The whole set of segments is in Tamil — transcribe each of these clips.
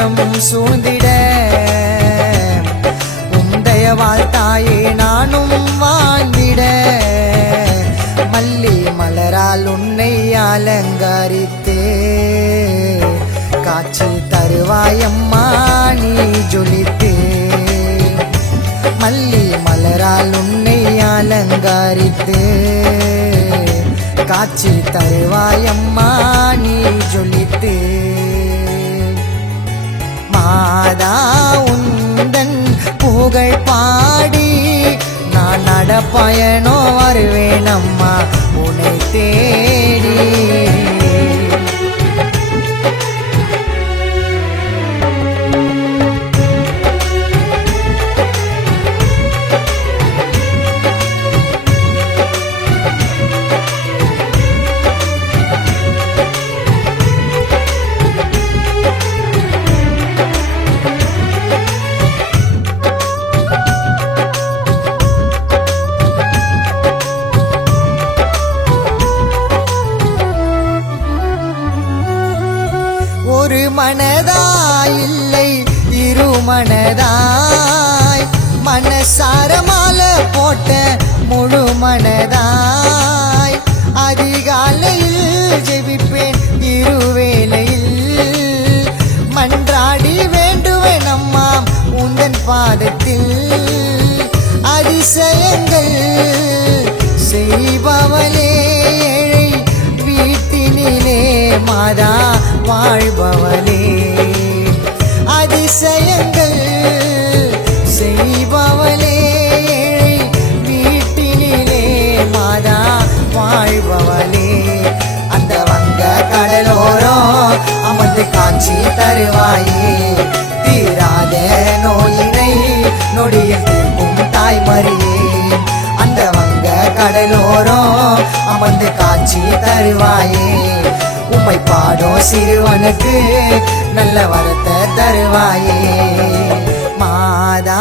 கஷ்டம் சூழ்ந்திட உந்தயவாள் தாயே நானும் வாழ்ந்திட மல்லி மலரால் உன்னை அலங்கரித்தே காட்சி தருவாயம்மா நீ ஜொலித்தே மல்லி மலரால் உன்னை அலங்கரித்தே காட்சி தருவாயம்மா நீ ஜொலித்தே மாதா உந்தன் புகழ் பாடி நான் நடப்பயனோ வருவேன் அம்மா உன்னை தேடி ஒரு மனதாய் இல்லை இரு மனதாய் மனசார மாலை போட்ட முழு மனதாய் அதிகாலையில் ஜெபிப்பேன் இருவேளையில் மன்றாடி வேண்டுவேன் அம்மா உந்தன் பாதத்தில் அதிசயங்கள் செய்பவளே ஏழை வீட்டினிலே மாதா வாழ்பவளே அதிசயங்கள் செய்பவளே ஏழை வீட்டினிலே மாதா வாழ்பவளே அந்த வங்க கடலோரம் அமர்ந்து காட்சி தருவாயே தீராத நோயினை நொடியில் தீர்க்கும் தாய்மரியே அந்த வங்க கடலோரம் அமர்ந்து காட்சி தருவாயே உம்மை பாடோ சிறுவனுக்கு நல்ல வரத்தை தருவாயே மாதா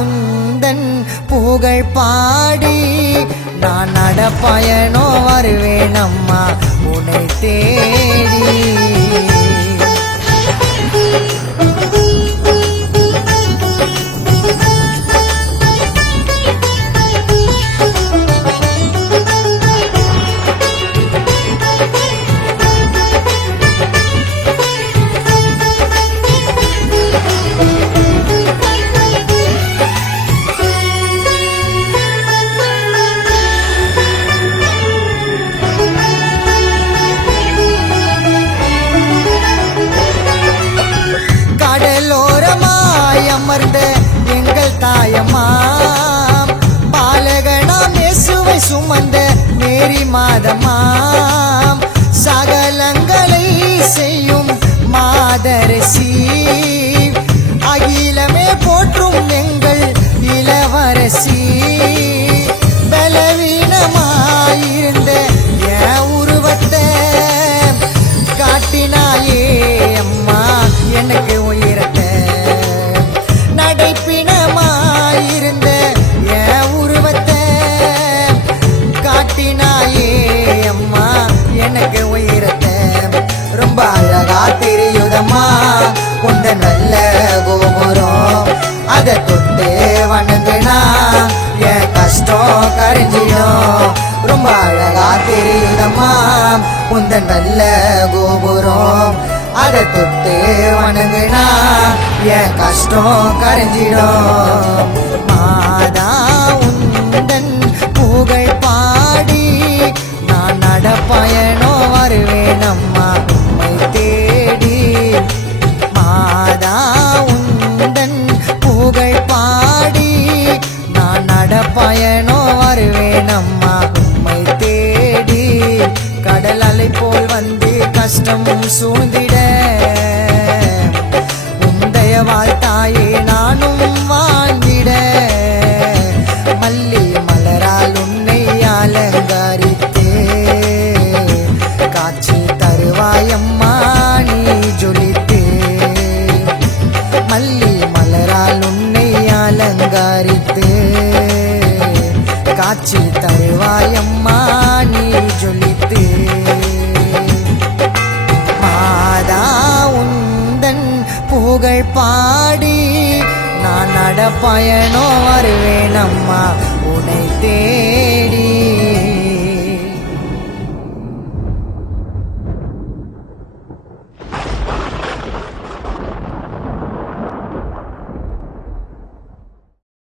உந்தன் புகழ் பாடி நான் நடப்பயனோ வருவேன் அம்மா உன்னை தேடி அமர்ந்த எங்கள் தாயம்மா பாலகனாம் இயேசுவை சுமந்த மேரி மாதமாம் சகலங்களை செய்யும் மாதரசி அகிலமே போற்றும் எங்கள் இளவரசி பலவீனமாயிருந்த என் உருவத்தை காட்டினாயே அம்மா எனக்கு உயிரத்தை நடைப்பினமாயிருந்த என் உருவத்தை காட்டினாயே அம்மா எனக்கு உயிரத்தை ரொம்ப அழகா தெரியுதம்மா உந்த நல்ல கோபுரம் அதை தொட்டு வணங்குனா என் கஷ்டம் கரைஞ்சிடும் ரொம்ப அழகா தெரியுதம்மா உந்த நல்ல கோபுரம் அதை தொட்டு வணங்குனா என் கஷ்டம் கரைஞ்சிடும் மாதா உந்தன் புகழ் பாடி நான் நடப்பயனோ வருவேன் அம்மா உம்மை தேடி மாதா உந்தன் புகழ் பாடி நான் நடப்பயனோ வருவேன் அம்மா உம்மை தேடி கடல் அலை போல் வந்து கஷ்டம் சூழ்ந்திட உந்தயவாள் தாயே நானும் வாழ்ந்திட மல்லி மலரால் உன்னை அலங்கரித்தே காட்சி தருவாயம்மா நீ ஜொலித்தே மல்லி மலரால் உன்னை அலங்கரித்தே காட்சி தருவாயம்மா நீ ஜொலித்தே மாதா உந்தன் புகழ் பாடி நான் நடப்பயணோ வருவேனம்மா.